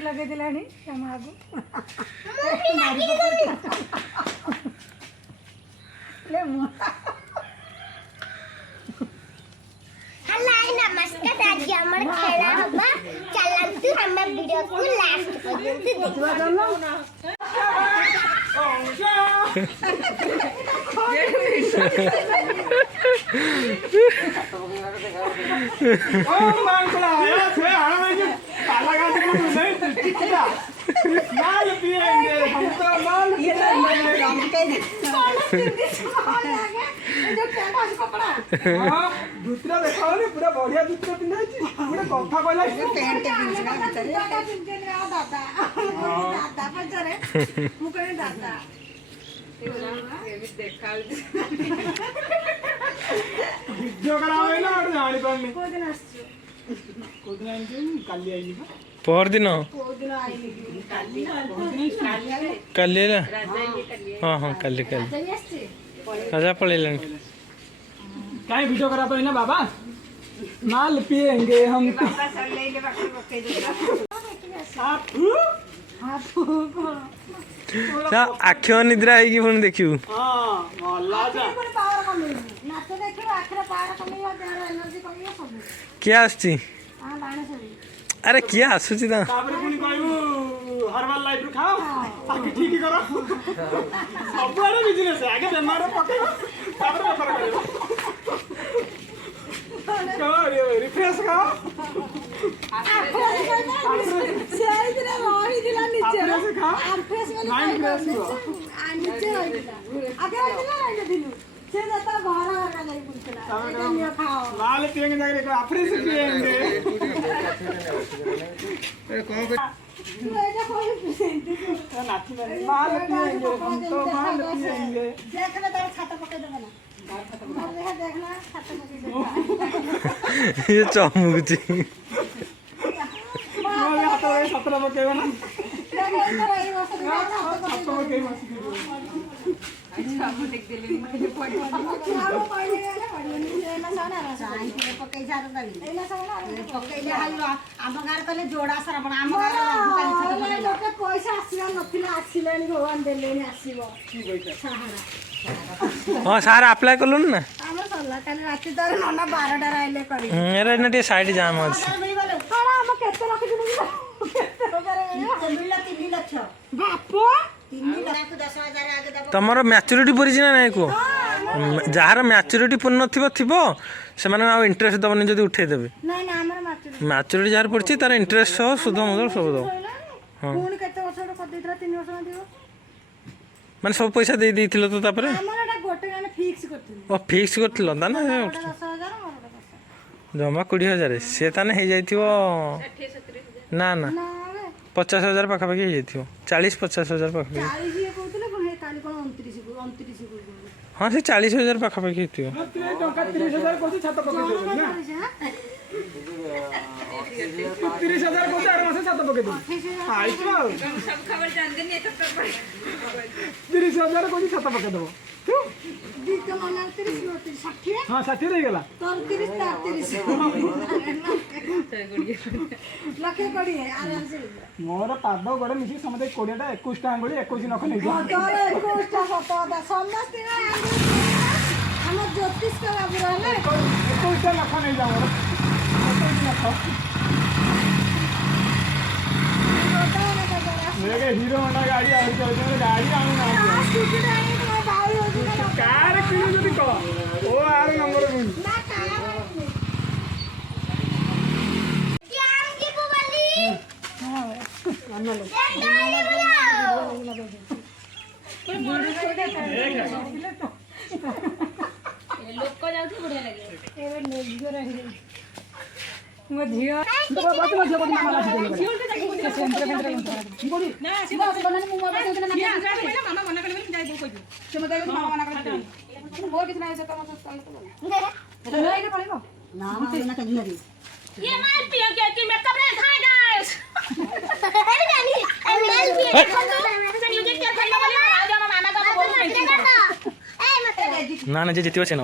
मेहंदी लगे दिलानी आगु नमस्कार आज हमर खेला हबा चलंतु हमर वीडियो को लास्ट पर्यंत देखबा ओ मांगला आया थे हां में काला गाड़ी को नहीं टिकला माल पिएंगे हम तो माल ये काम के जो क्या कपड़ा हां दूसरा देखाओ ने पूरा बढ़िया दूसरा पिंधा छी पूरा कथा कहला पैंट पिंजरा भीतर दादा पिंजरा दादा दादा पचरे मुकने दादा वीडियो करावे ना और जानी पानी कोदिन आछो कोदिन आइली काली आइली पर दिन कोदिन आइली काली हाँ हाँ काली काली राजा पड़ेल काई वीडियो करा तो ना बाबा माल पिएंगे हम आख निद्रा है पुणी देखू हां मल्ला जा पावर कमी नाच देखियो आखरे पावर कमी देहर एनर्जी कमी सब किए आसुची हां लाणे सब अरे किए आसुची ता तापर पुणी कहबू हर्बल लाइफ रो खाओ आगे ठीक करो सब आरे बिजनेस है आगे बेमार पकेबो तापर बेपार करियो रिफ्रेश खाओ सेई दिना रही दिला नीचे से खा फ्रेश माइंड फ्रेश हो नीचे रही दिला आगे रही दिला रही दिलु से जता घर घर नहीं पूछला एटा नियो खाओ माल पिएंगे जाके को फ्रेश पिएंगे तू एटा कोई पिसेंती नाची माल पिएंगे हम तो माल पिएंगे देखना तेरा छाता पकड़ देना देखना छाता पकड़ देना ये चमुची मोले हाथ में सतरा पकेबो ना देखो इधर आई बस हाथ में के मसी पैसा आसला ना आसला भगवान देले हाँ सार अप्लाई कलु ना आम सरला काली राति तर नना 12 टा आइले करी एरा इना टे साइड जाम अछि अरे हम केते रखि दिनु केते मिला 3 लाख बापो 3 लाख 10,000 आगे दबो तमरो मैच्योरिटी पूरी ना नाही को जार मैच्योरिटी पूर्ण थिबो थिबो से माने आ इंटरेस्ट दबनी जदी उठे देबे नहीं ना हमर माचुरी मैच्योरिटी जार पड़छि तार इंटरेस्ट सह सुध मुद सब दो कोन केते वर्ष कर देतरा 3 वर्ष ना दियो माने सब पैसा दे देथिलो तो तापर हमर एटा गोटे गाने फिक्स करथिन ओ फिक्स करथिलो ता ना 10,000 मोर जमा 20,000 से ताने हे जाइथिबो ना ना 50,000 पाखा पाखी हे जाइथिबो 40-50,000 पाखा 40 ये कहतले कोन हे काली कोन 29 को हाँ से 40,000 पाखा पाखी हेतिबो टका 30,000 कोसी छाता पके देबो ना 30,000 कोसी आर मासे छाता पके देबो आई तो सब खबर जान देनी है तब पर 30,000 कोसी छाता पके देबो दीतो मना 30 60 हां 60 रही गेला 30 लखे कोड़ी है आराम से मोर पाद गोड़े मिसी समते 20 टा 21 टा अंगुली 21 नख नै जा तोरे 21 टा सतटा समस्त हम ज्योतिष का बाबू रहले 21 टा नख नै जा मोर 21 नख मेरे हीरो होंडा गाड़ी आ चलते गाड़ी आनु ना स्कूटी नहीं तो भाई हो गया कार किनु जदी को ओ आर नंबर गुण ना कार क्या की बुबली हां अन्ना लो लोग को जाउथि बढ़िया लागे एबे नेगियो रही मो झियो बात में जब माला से सेंटर बोली ना सिबा से बनाने मुंह में देना ना मामा मना कर जाई दो कोई से मत मामा मना कर बोल कितना है तो मत तो नहीं के पड़ेगा ना ना कहीं लगी ये माल पियो के मैं कब रे खा गाइस अरे जानी माल पियो से म्यूजिक के खेलने वाले आ जाओ मामा का बोल ए मत ना ना जे जितियो छे न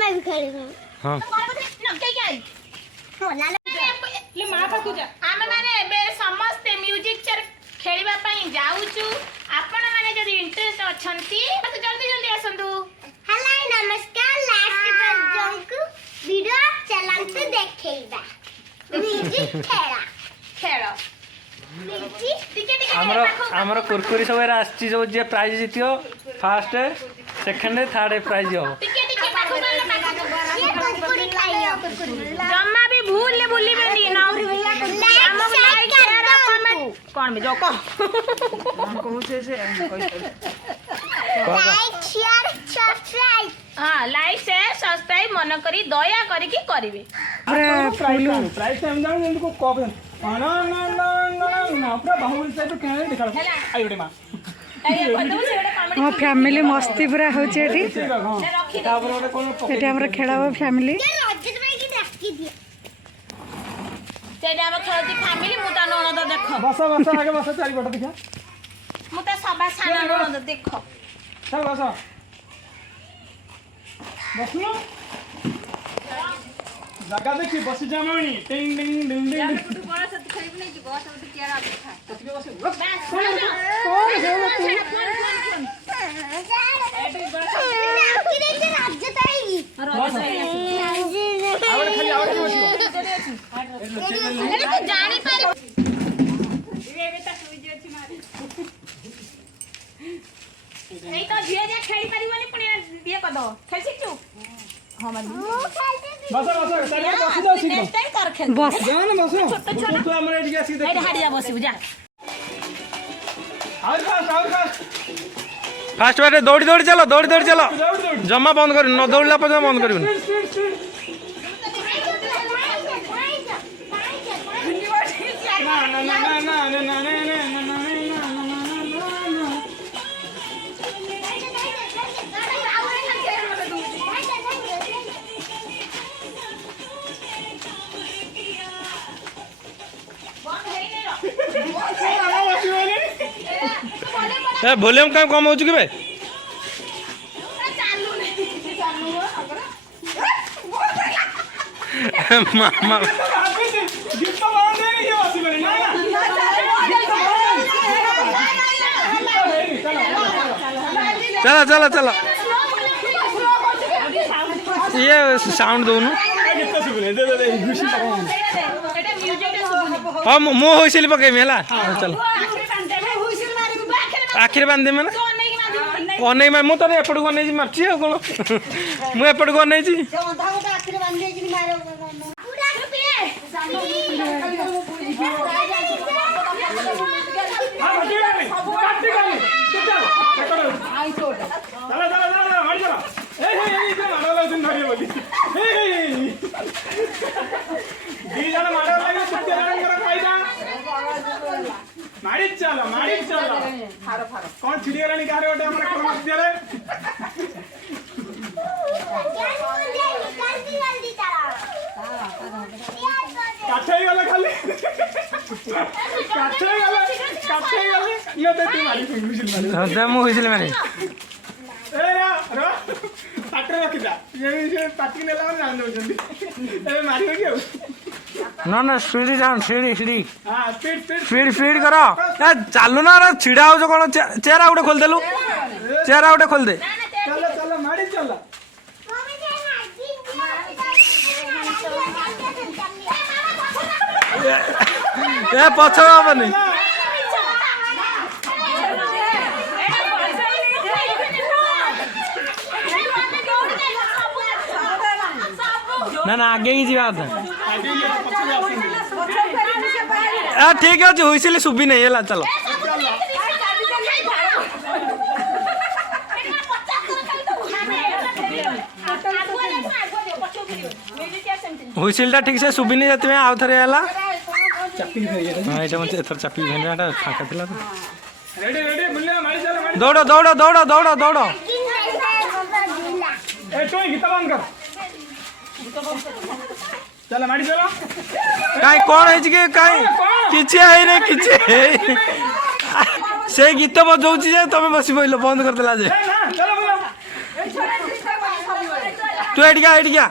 मैं भी खड़ी हूं हां ना क्या क्या है हो लाल ये मां का तुझे आमे माने जाऊचु आपण माने जदी इंटरेस्ट अछंती तो जल्दी जल्दी आसंतु। हेलो नमस्कार लास्ट बजंकु वीडियो चलांतु देखैबा म्यूजिक खेला खेल म्यूजिक टिके टिके आमर कुरकुरी सब आसी सब जे प्राइज जीतियो फास्ट सेकंड थर्ड प्राइज हो टिके टिके पाखु ये कुरकुरी खाइयो जम्मा भी भूल ले भूली बेनी ना हमको लाइक शेयर कमेंट कौन में जो को लाइक शेयर सब्सक्राइब हां लाइक शेयर सब्सक्राइब मन करी दया करी की करिवे प्राइस टाइम जान जल्दी को कॉप ना ना ना ना ना पूरा बाहुबली टाइप के खेल दिखा आई ओडे मां ମୋ ଫ୍ୟାମିଲି ମସ୍ତି ପୁରା ହଉଛି ଏଠି तापर ओडे कोन ଏଠି ଆମର ଖେଳ ହବ ଫ୍ୟାମିଲି ये रजत भाई की डाकी दिया सेटा हम खेलती फैमिली मुता ननद देखो बस आगे बस चारि बटा दिखा मुता सबा साना ननद देखो चल बस बसलो जगह देखी बस जामणी टिंग टिंग डिंग डिंग रजत भाई आवड़ खाली आवड़ की बसलो तू जानी पारि नहीं तो झिया जा खेली परिवानी पुणी दिए कदो खेल छिचू हां मानी बस चारि बटा बस जाऊ शीघ्र नेक्स्ट टाइम कर खेल बस जान बस तू हमरे एठी आसी देख एडे हाडी जा बसिबु जा और खास फास्ट बाटे दौड़ी दौड़ी चलो दौड़ दौड़ जमा बंद कर न दौड़ला पर बंद कर ना ना ना ना ना ना ना ना वॉल्यूम कम कम हो चुकी भाई मामा गिफ्ट मार दे ये वासी बने ना चलो चलो चलो ये साउंड दोनों गिफ्ट सुबने दे खुशी एटा म्यूजिक दे सुबुनी हाँ मो होइसिल पकेमी हला चलो आखिर बांधे मैंने अनै मैं मुझे एपट को अनै मार्ची कौन मुझे एपट को अनै मारी चलो कौन छिड़िगलानी गारे ओटे हमरा कोन दियारे काठे गला खाली काठे गला ये तो तू मारी खुशी मारी हदा मो होइसिल माने ए रो पाटे रखि जा ये पाटी नेला जान दो जल्दी ए मारी हो गयो ना ना सीढ़ी जान सीढ़ी हां स्पीड स्पीड करो ए चालू ना रे छिड़ा हो जो कोन चेहरा उठे खोल देलु चेहरा उठे खोल दे चलो मारी चलो ए पछो बनी ना ना आगे ही जीवा था ठीक है हुईसिल सुबी नहीं है चलो हुईसिलटा ठीक से सुबी नहीं जाती आउ थे है हाँ ये मतलब एथर चापी भेना फाँका था तो रेडी बुल्ले मारी चलो दौड़ो दौड़ो दौड़ो दौड़ो दौड़ो ए तो गीत बंद कर चलो मारी चलो काई कौन है कि काई किछि है रे किछि से गीत बजाउछि जे तमे बसी पइलो बंद कर देला जे ना चलो बोलो तू एडिया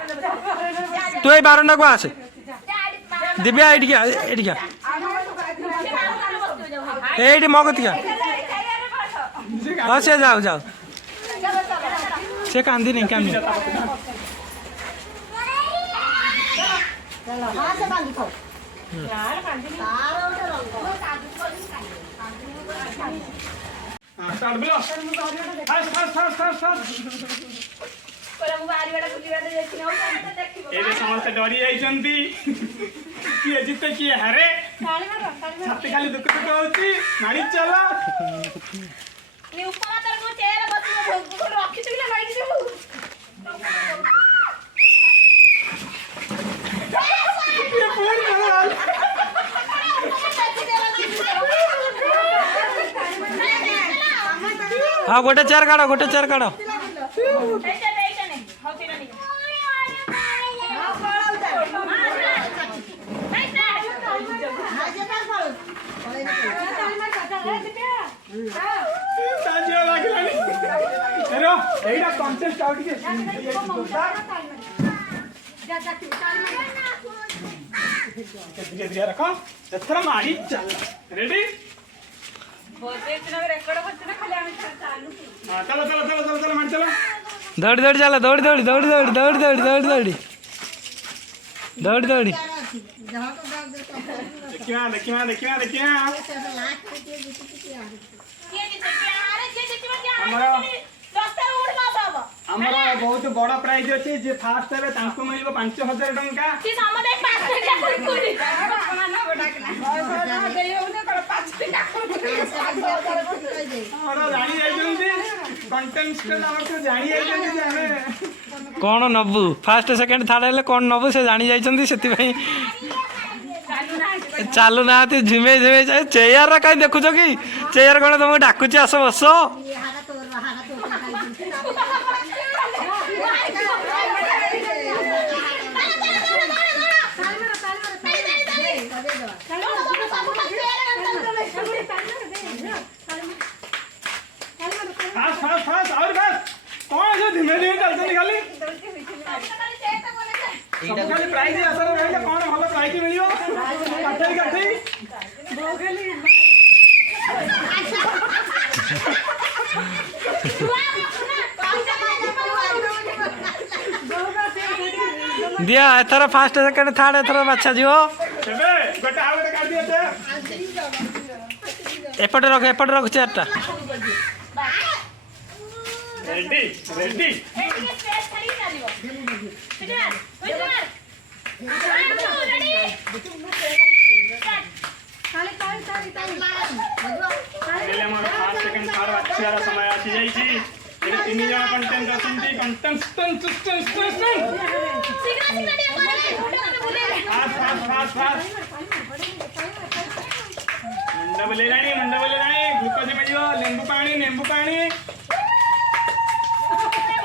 तू ए बारंडा को आसे दिव्या एडिया एडी मगतिया हाँ से जाओ जाओ से कांदी नहीं कांदी स्टार्ट बोलो fast first first first fast एबे समस्त डरी जाइछंती किए जिते किए हारे छाती खाली दुख दुख होची नाड़ी चला ये उपमा तर को चेयर बस को रखि दिले लाइट देबो ये पूरी गल हाँ गोटे चेयर काढ़ गोटे चेयर काढ़ ताजिया लागलानी हेरो एइडा कॉन्टेस्ट आउट के धीरे धीरे रखो एथरा मारी चल रेडी हां चलो चलो चलो चलो चलो मार चलो दौड़ दौड़ चला दौड़ दौड़ दौड़ दौड़ दौड़ दौड़ दौड़ दौड़ी दौड़ दौड़ी देखिया देखिया देखिया देखिया हमरा बहुत बड़ा प्राइज अछि जे फास्ट हेबे तांको मिलिबो 5000 टंका हमरा जानी जाइछंती कंटेस्टेंट हमर जानी जाइछंती जे हमें कौन नबू फास्ट सेकेंड थर्ड हेले कौन नबू से जानी जाइछंती सेति चालू ना झिमे झिमे चेयर कहीं देखुच कि चेयर कौन तुमको डाकुची आस बस फास्ट फास्ट फास्ट और फास्ट कौन जो धीमे धीमे चलते खाली खाली प्राइज असर रहले कौन भलो प्राइज मिलियो काठई काठई बोगली दिया एथर फास्ट सेकेंड थर्ड एथर बाछा जीवो एबे गोटा आवे काट दिया एपटे रख चेयरटा रेडी रेडी पहले मोर 5 सेकंड कार अच्छा समय आसी जाई छी एबे 3 जण कंटेंट असंती contestant first first first first मुंडा बोले रानी ग्लूकोज में जो नींबू पानी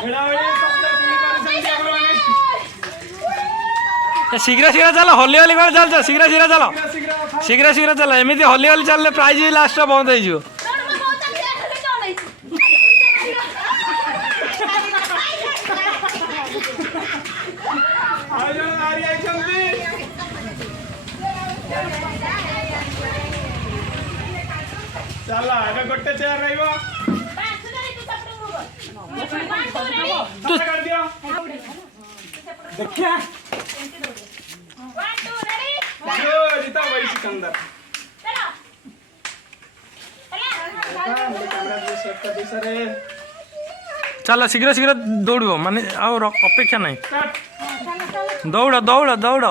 एड़ा वेले शब्द सुनी कर संख्या बोलने शीघ्र शीघ्र चलो हली हली कौन चल शीघ्र शीघ्र चलो शीघ्र शीघ्र चलो एमती हली हली चलने प्राइज भी लास्ट बंद हो चला एबे गोटे चेयर रहइबो तू कर दियो देखिया 1 2 रेडी जो जीता वही सिकंदर चल शीघ्र शीघ्र दौड़ माने अपेक्षा नहीं दौड़ दौड़ दौड़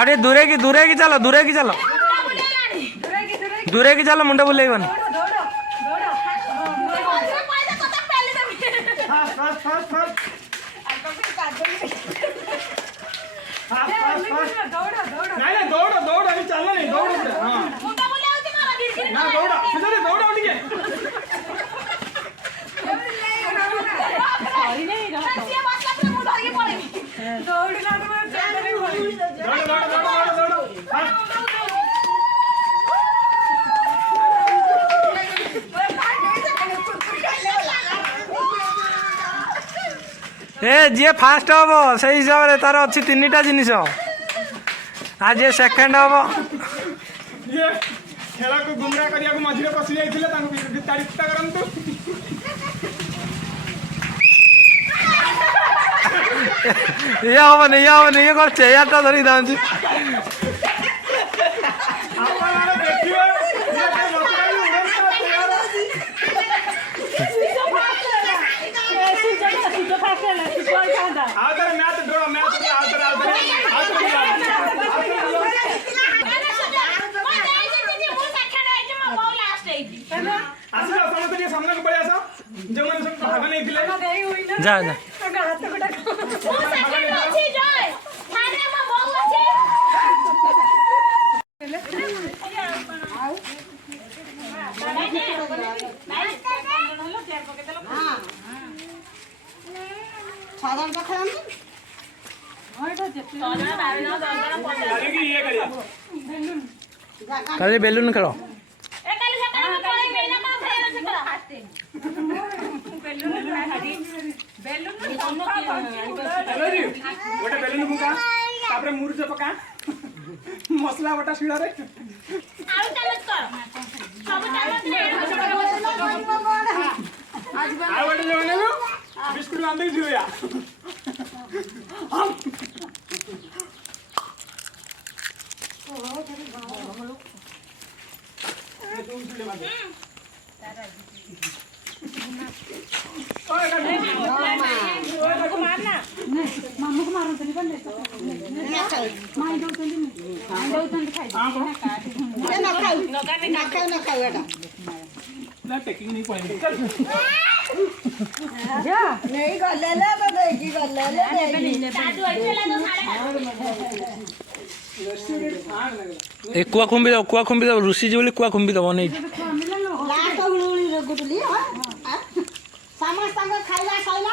अरे दूरे की चलो मुंडा बुलेगन नहीं दौड़ अभी चलना नहीं दौड़ हां ना दौड़ उठिए दौड़ ଏ ଯିଏ ଫାଷ୍ଟ ହବ ସେଇ ହିସାବରେ ତାର ଅଛି 3ଟା ଜିନିଷ। ଆଉ ଯିଏ ସେକେଣ୍ଡ ହବ ଇଏ ଖେଳକୁ ଗୁମରା କରିବାକୁ ମଝିରେ ପଶି ଯାଇଥିଲେ ତାଙ୍କୁ ବିତାଡ଼ିତ କରନ୍ତୁ। ଇଏ ହବନି ଇଏ କଣ ଚେୟାରଟା ଧରିକି ଥାଉଛି। ଆପଣମାନେ ଦେଖିବେ ଆଉ ଥରେ ମ୍ୟାଚ୍ ଡ୍ର ଆସିଲ ସମସ୍ତେ ଟିକେ ସାମ୍ନାକୁ ପଳେଇ ଆସ ଯେଉଁମାନେ ସବୁ ଭାଗ ନେଇଥିଲେ। ଯା କାଲି ବେଲୁନ ଖେଳ। ଗୋଟେ ବେଲୁନ ପକା ତାପରେ ମୁରୁଜ ପକା ମସଲା ବଟା ଶିଳରେ ଆଉ ଚାମଚ କର ସବୁ ଚାମଚରେ ଆଉ ଗୋଟେ ଜଣେ ବିସ୍କୁଟ ବାନ୍ଧିକି ଝୁଳିଆ। ମାମୁକୁ ମାରନ୍ତୁନି ଟେକିଂ ନେଇ ପଳେଇବି। ଏ କୁଆ ଖୁମ୍ବି ଦବ ରୁଷିଛି ବୋଲି କୁଆ ଖୁମ୍ବି ଦବ ନେଇ। ସମସ୍ତଙ୍କ ଖାଇବା ସଇଲା।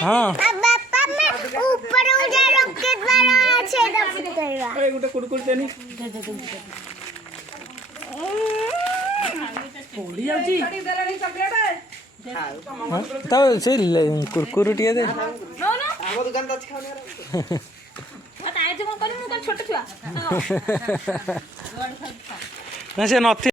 हाँ ऊपर मुझे रॉकेट वाला छेड़ा फुटेगा। ଗୋଟେ କୁଡକୁଡ ଦେନି ତା ସେ କୁରକୁରୁ ଟିକେ ଦେ। ଛୋଟ ଛୁଆ ନା ସେ ନଥିବ।